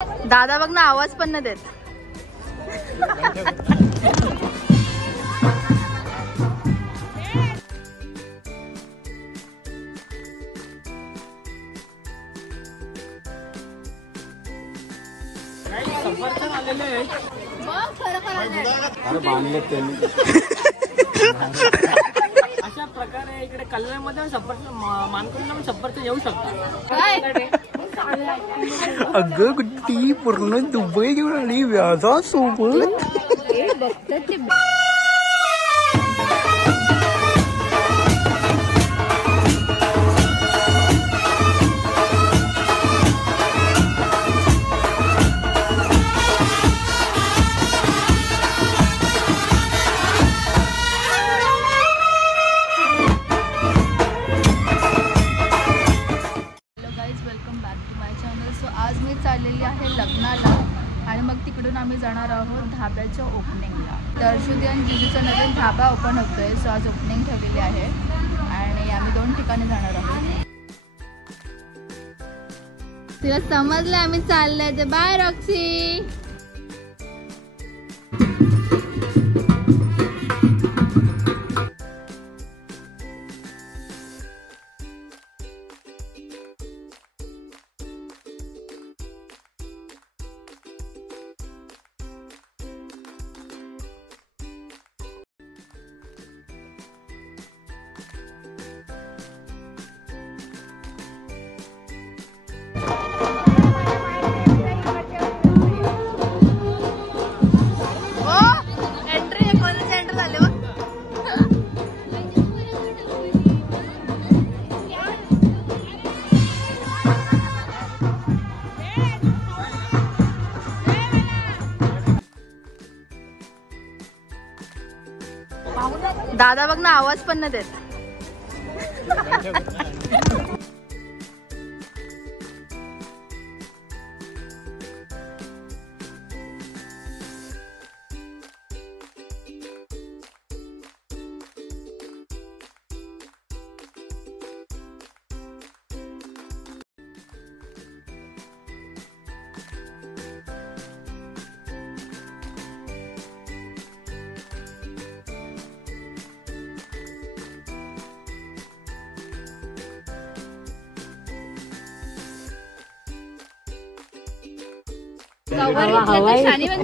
दादा बघ ना आवाज पण नाही देत. अशा प्रकारे इकडे कल्याणमध्ये मानकुंडला सफरचंद येऊ शकता. अगं गुड्डी पूर्ण दुबई घेऊन आली व्याजासोबत. आज मी चाललेली आहे लग्नाला आणि मग तिकडून आम्ही जाणार आहोत धाब्याच्या ओपनिंगला. दर्शुदी आणि जिजूचा नवीन धाबा ओपन होतोय. सो आज ओपनिंग ठेवलेली आहे आणि आम्ही 2 ठिकाणी जाणार आहोत. तिला समजलं आम्ही चाललंय ते. Bye Roxy. दादा बघ ना आवाज पण नाही देत.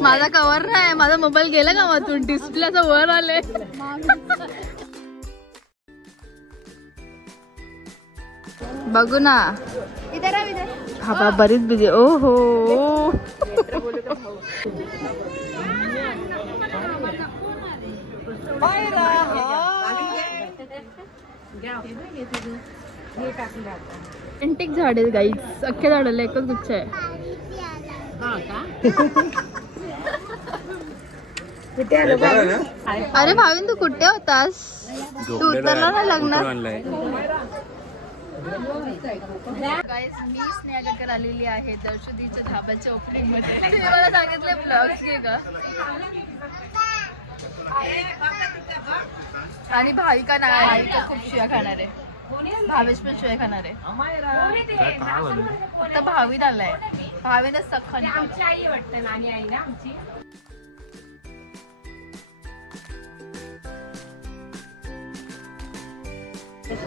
माझा कवर नाही. माझा मोबाईल गेला का मधून. डिस्प्लेचा वर आले. बघू ना. हा बा बरीच बिझी. ओ हो एंटिक झाड आहे गाईस. अख्ख्या झाडाला एकच गुच्छ आहे. अरे भाविन तू कुठे होतास? तू उतरला ना लग्नात. गाईस मी स्नेहागकर आलेली आहे दर्शुदीच्या धाब्याच्या ओपनिंग मध्ये. मला सांगितलं ब्लॉग्स घे का. आणि भाविका नाही. भाविका खूप शिव्या खाणार आहे. भावेश पण शिवाय खाणार आहे. फक्त भावीन आलाय. भावीनच सख्खा आमची आई वाटतं. नानी आई ना आमची.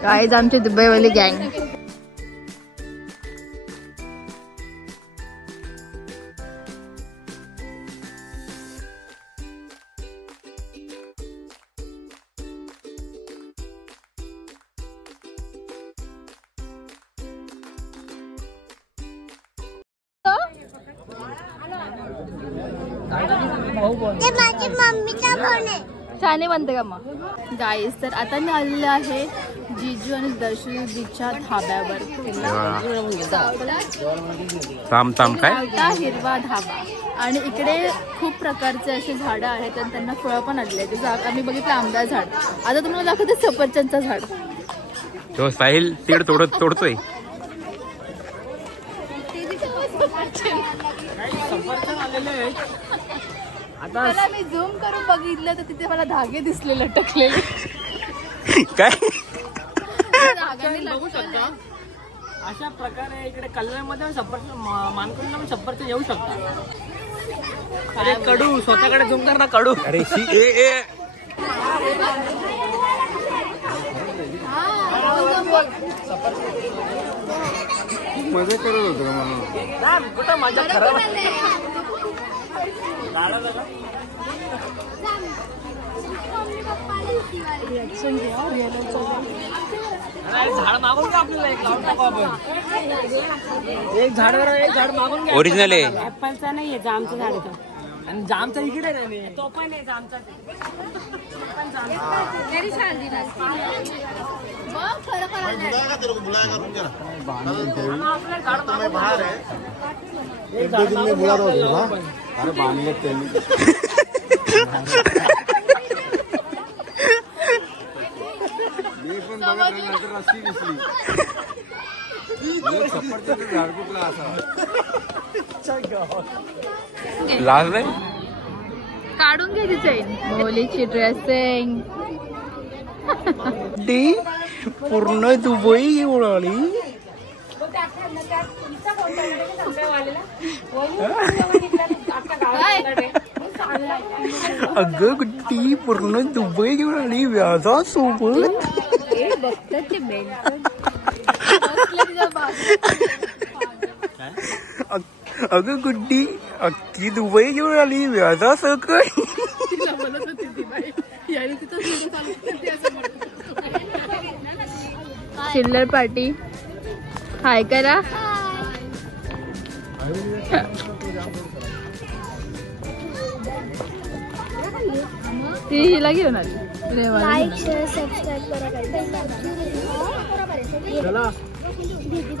गाईज आमची दुबईवाली गँग. छान बनते का मग गाईस. तर आता मी आलेले आहे जिजू आणि दर्शुदीच्या धाब्यावर. हिरवा धाबा. आणि इकडे खूप प्रकारचे असे झाडं आहेत आणि त्यांना फळं पण आलेली आहेत. आम्ही बघितलं आंब्या झाड. आता तुम्हाला दाखवते सफरचंदचं झाड. तो साहिल तीड तोडतोय. आता मी झूम करून बघितलं तर तिथे मला धागे दिसले लटकलेले. काय बघू शकता. अशा प्रकारे इकडे कल्याणमध्ये सफरचंद मानकुंडला सफरचंद येऊ शकता. अरे कडू स्वतःकडे झूम कर ना कडू. अरे मजा करत होतो मला. कुठं माझ्या खराब झाड मागून का आपल्याला एक लावून टाकू आपण. एक झाड मागून घ्या. ओरिजिनल आहे. ऍपलचा नाहीये, जामचं झाड होतं. आणि जामचा इकडे नाही. तो पण आहे जामचा. एक झाड मागून घ्या आपल्याला. अरे बांधले त्यांनी. मी पण बघत नंतर रस्सी दिसली. सफरचंद झाड कुठला असा लाल नाही. काढून घे ती चैन. होलीची ड्रेसिंग ती पूर्ण दुबई घेऊन आली. अगं गुड्डी पूर्ण दुबई घेऊन आली व्याजासोबत. अगं गुड्डी अख्खी दुबई घेऊन आली व्याजासकट. चिल्लर पार्टी हाय करा. ती हिला घेऊन आली. लाईक शेअर सबस्क्राईब करा.